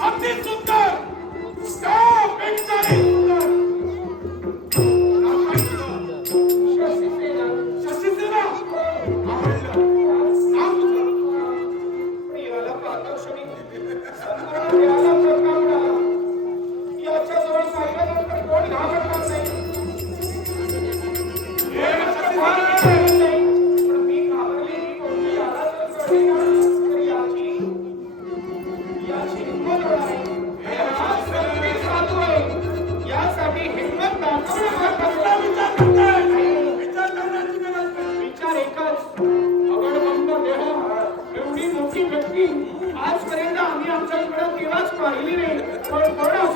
अति सुंदर त्यापेक्षाही सुंदर शशीसेना आवडलं नाव तुझं प्रियाला पाहतोक्षणी प्रियाला प्रकार मिळाला याच्या जवळ पाहिल्यानंतर कोण घाबरणार नाही हे शशीसेना पण मी घाबरलेली कोणती याला जर कळली ना तर याची हिंमत होणार आहे यासाठी साधू आहे यासाठी हिंमत दाखवणं हा कसला विचार करताय विचार करण्याची गरज नाही विचार एकच अवडबंब देह एवढी मोठी व्यक्ती आजपर्यंत आम्ही आमच्या इकडं केव्हाच पाहिली नाही पण थोडा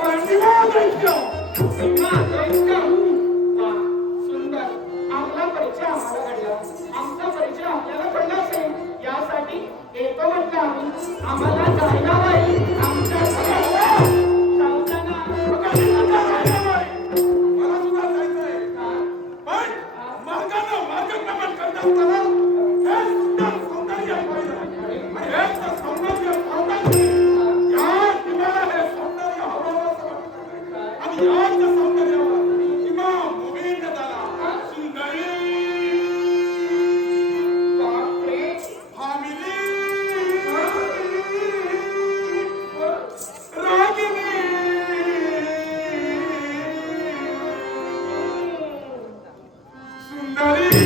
सुंदर आपला परिचय आम्हाला घडला आमचा परिचय आपल्याला घडला असेल यासाठी येतो म्हटलं आम्ही आम्हाला जायला पाहिजे आमच्या सांगताना मला सुद्धा जायचंय पण मार्गानं मार्गक्रमण करत असताना हे सुंदर सौंदर्य पाहिलं आणि हेच सौंदर्य पाहताना या तुम्हाला हे सौंदर्य हवं असं वाटतं आणि याच सौंदर्यावर इमाम मोमीन झाला सुंदरी बापरे भामिनी रागिनी सुंदरी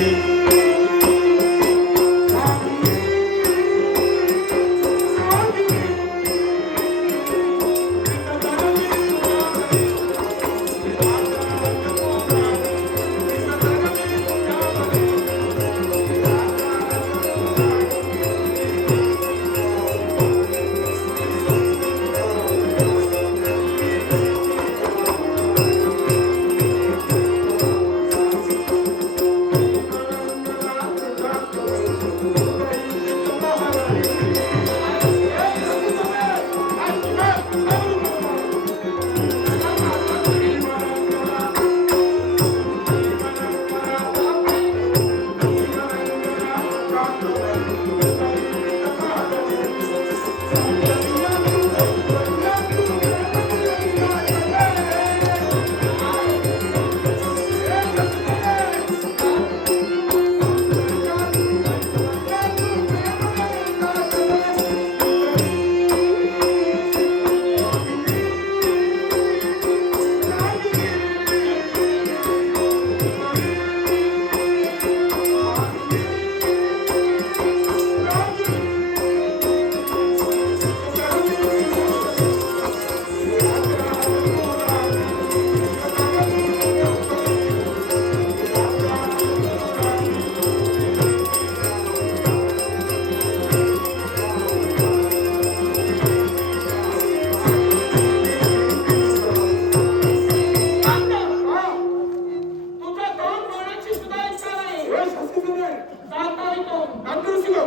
तुझ्या दोन बोलायची सुद्धा इच्छा नाही हे शशीसेने जाता येतो नंतर शिको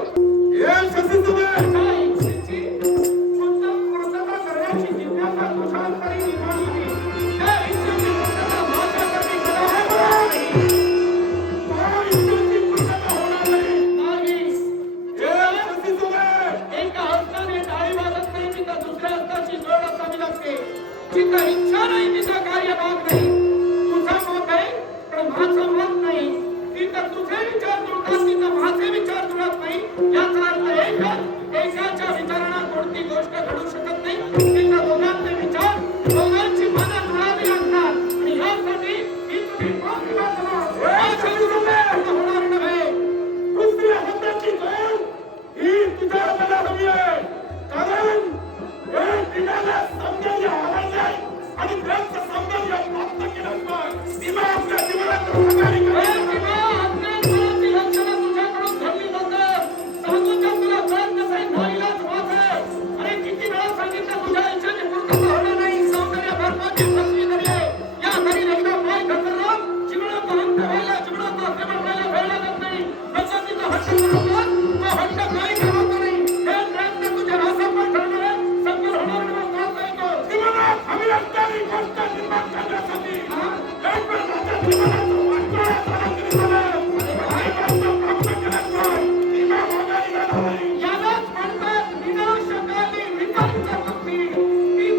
हे शशीसेने काय इच्छेची शुद्ध पूर्तता करण्याची जिज्ञासा तुझ्या अंतरी निर्माण होती त्या इच्छेची पूर्तता माझ्यासाठी कधी होणार नाही त्या इच्छेची पूर्तता होणार नाही नाही हे शशीसेने एका हस्ताने टाळी वाजत नाही मी तर दुसऱ्या हस्ताची जोड असावी लागते जिथं इच्छा नाही तिथं कार्य भाग नाही तुझा मत आहे पण माझं मत नाही तिथं तुझे विचार जुळतात तिथं माझे विचार जुळत नाही याचा अर्थ एकच एकाच्या विचारांना कोणती गोष्ट घडू शकत नाही तिथं दोघांचे विचार दोघांची मनं जुळावी लागतात आणि यासाठी ही तुम्ही कोण होणार नव्हे दुसऱ्या हाताची जोड ही तुझ्या हाताला हवी आहे कारण हे तिघाला सौंदर्य आवडलंय आणि त्यांचं सौंदर्य प्राप्त केल्यानंतर तिला आपल्या जीवनात सहकारी करायचं जीवनात हवी असणारी गोष्ट निर्माण करण्यासाठी एक वेळ माझ्या जीवनाचं वाटोळं झालं तरी चालेल. ही गोष्ट प्राप्त केल्याशिवाय तिला माघारी जाणार नाही. यालाच म्हणतात विनाशकाली विपरीत बुद्धी. ती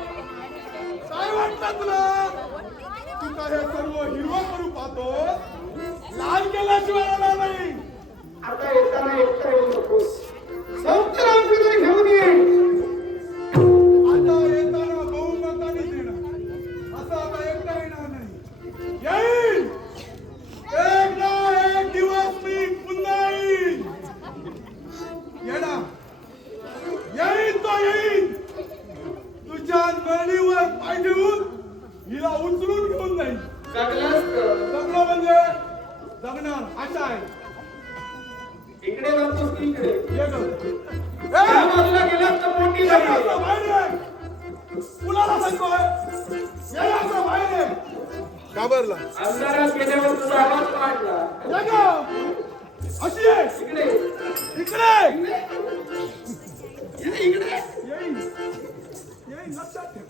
काय वाटतं तुला? तू काय हे सर्व हिरवं करू पाहतो? लाल केल्याशिवाय राहणार नाही. आता येताना एकटा येऊ नकोस. सौंदर्याकडे घेऊन ये. आता येताना बहुमताने येणार. असं आता एकटा येणार नाही. येईल. एक ना एक दिवस मी पुन्हा येईन. येणार. येईन तो येईन. तुझ्या नळीवर पाय ठेवून हिला उचलून घेऊन जाईल. जगलास तर. जगलो म्हणजे जगणार आशा आहे. इकडे जातोस की इकडे? ये गं. त्या बाजूला गेलास तर मोठी ये झाली. असं बाहेर ये. कुणाला सांगतोय? ये असं बाहेर ये. घाबरला. अंधारात गेल्यावर तुझा आवाज काढला. ये गं. अशी ये. इकडे इकडे. इकडे येईन. येईन लक्षात ठेव.